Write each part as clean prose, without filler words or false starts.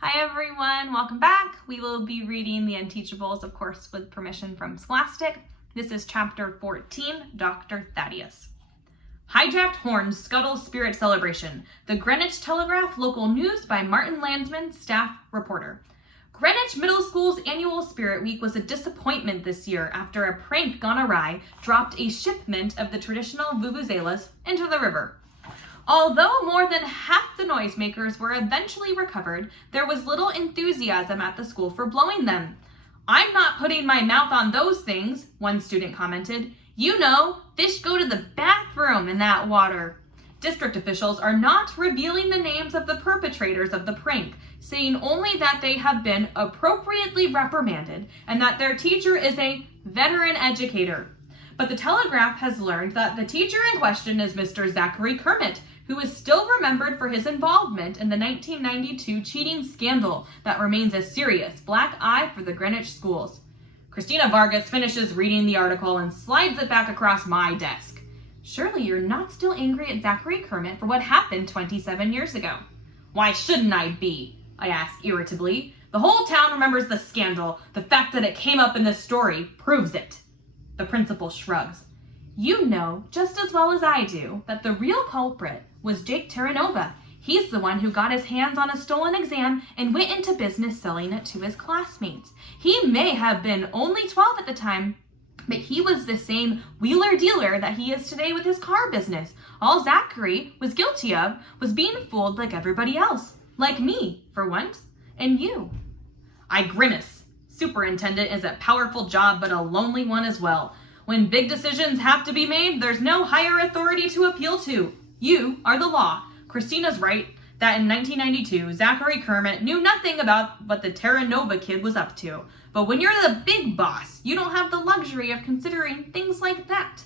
Hi everyone, welcome back. We will be reading the Unteachables, of course, with permission from Scholastic. This is chapter 14, Dr. Thaddeus. Hijacked horns scuttle spirit celebration. The Greenwich Telegraph local news by Martin Landsman, staff reporter. Greenwich Middle School's annual Spirit Week was a disappointment this year after a prank gone awry dropped a shipment of the traditional vuvuzelas into the river. Although more than half the noisemakers were eventually recovered, there was little enthusiasm at the school for blowing them. "I'm not putting my mouth on those things," one student commented. "You know, fish go to the bathroom in that water." District officials are not revealing the names of the perpetrators of the prank, saying only that they have been appropriately reprimanded and that their teacher is a veteran educator. But the Telegraph has learned that the teacher in question is Mr. Zachary Kermit, who is still remembered for his involvement in the 1992 cheating scandal that remains a serious black eye for the Greenwich schools. Christina Vargas finishes reading the article and slides it back across my desk. "Surely you're not still angry at Zachary Kermit for what happened 27 years ago." "Why shouldn't I be?" I ask irritably. "The whole town remembers the scandal. The fact that it came up in this story proves it." The principal shrugs. "You know just as well as I do that the real culprit was Jake Terranova. He's the one who got his hands on a stolen exam and went into business selling it to his classmates. He may have been only 12 at the time, but he was the same wheeler dealer that he is today with his car business. All Zachary was guilty of was being fooled like everybody else. Like me, for once, and you." I grimace. Superintendent is a powerful job, but a lonely one as well. When big decisions have to be made, there's no higher authority to appeal to. You are the law. Christina's right that in 1992, Zachary Kermit knew nothing about what the Terranova kid was up to. But when you're the big boss, you don't have the luxury of considering things like that.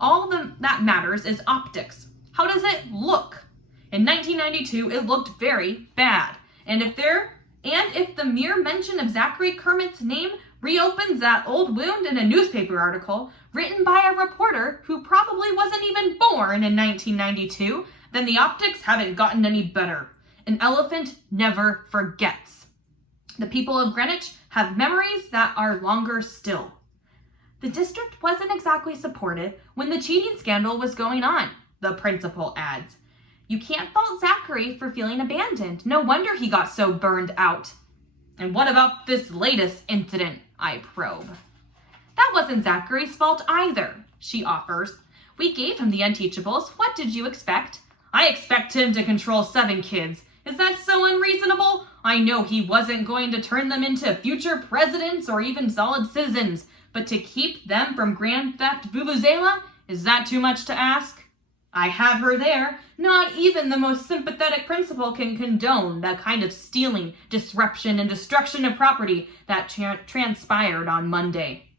All that matters is optics. How does it look? In 1992, it looked very bad. And if the mere mention of Zachary Kermit's name reopens that old wound in a newspaper article written by a reporter who probably wasn't even born in 1992, then the optics haven't gotten any better. An elephant never forgets. The people of Greenwich have memories that are longer still. The district wasn't exactly supported when the cheating scandal was going on, the principal adds. You can't fault Zachary for feeling abandoned. No wonder he got so burned out. "And what about this latest incident?" I probe. "That wasn't Zachary's fault either," she offers. "We gave him the Unteachables. What did you expect?" "I expect him to control 7 kids. Is that so unreasonable? I know he wasn't going to turn them into future presidents or even solid citizens, but to keep them from grand theft vuvuzela, is that too much to ask?" I have her there. Not even the most sympathetic principal can condone the kind of stealing, disruption, and destruction of property that transpired on Monday.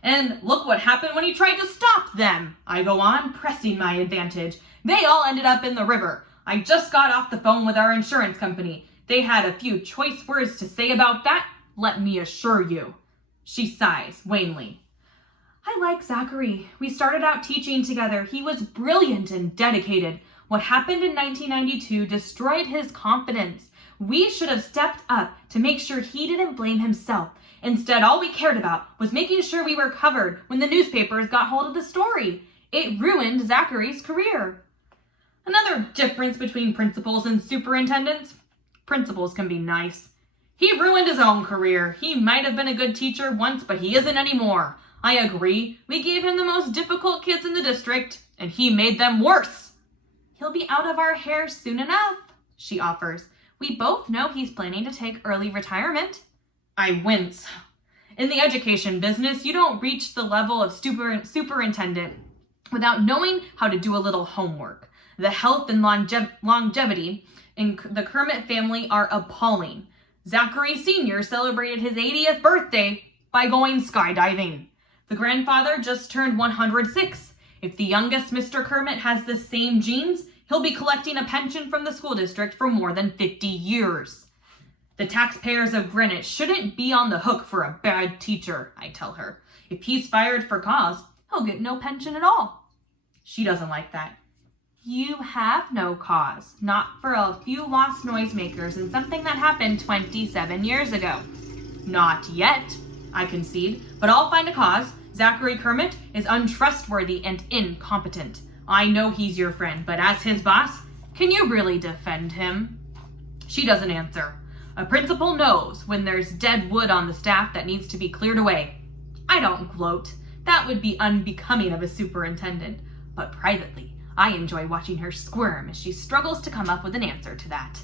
"And look what happened when he tried to stop them," I go on, pressing my advantage. "They all ended up in the river. I just got off the phone with our insurance company. They had a few choice words to say about that, let me assure you." She sighs wanly. "I like Zachary. We started out teaching together. He was brilliant and dedicated. What happened in 1992 destroyed his confidence. We should have stepped up to make sure he didn't blame himself. Instead, all we cared about was making sure we were covered when the newspapers got hold of the story. It ruined Zachary's career." Another difference between principals and superintendents. Principals can be nice. "He ruined his own career. He might have been a good teacher once, but he isn't anymore. I agree. We gave him the most difficult kids in the district, and he made them worse." "He'll be out of our hair soon enough," she offers. "We both know he's planning to take early retirement." I wince. In the education business, you don't reach the level of superintendent without knowing how to do a little homework. The health and longevity in the Kermit family are appalling. Zachary Sr. celebrated his 80th birthday by going skydiving. The grandfather just turned 106. If the youngest Mr. Kermit has the same genes, he'll be collecting a pension from the school district for more than 50 years. The taxpayers of Greenwich shouldn't be on the hook for a bad teacher, I tell her. If he's fired for cause, he'll get no pension at all. She doesn't like that. You have no cause, not for a few lost noisemakers and something that happened 27 years ago. Not yet, I concede, but I'll find a cause. Zachary Kermit is untrustworthy and incompetent. I know he's your friend, but as his boss, can you really defend him? She doesn't answer. A principal knows when there's dead wood on the staff that needs to be cleared away. I don't gloat. That would be unbecoming of a superintendent. But privately, I enjoy watching her squirm as she struggles to come up with an answer to that.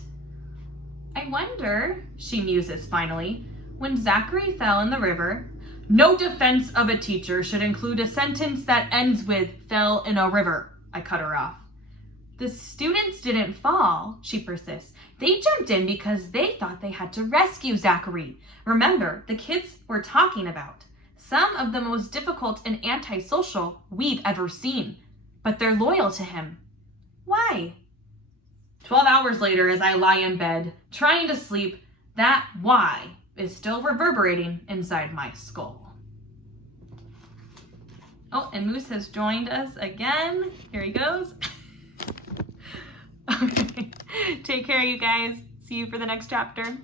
I wonder, she muses finally, when Zachary fell in the river, no defense of a teacher should include a sentence that ends with fell in a river. I cut her off. The students didn't fall, she persists. They jumped in because they thought they had to rescue Zachary. Remember, the kids we're talking about. Some of the most difficult and antisocial we've ever seen. But they're loyal to him. Why? 12 hours later, as I lie in bed, trying to sleep, that why is still reverberating inside my skull. Oh, and Moose has joined us again. Here he goes. Okay. Take care, you guys. See you for the next chapter.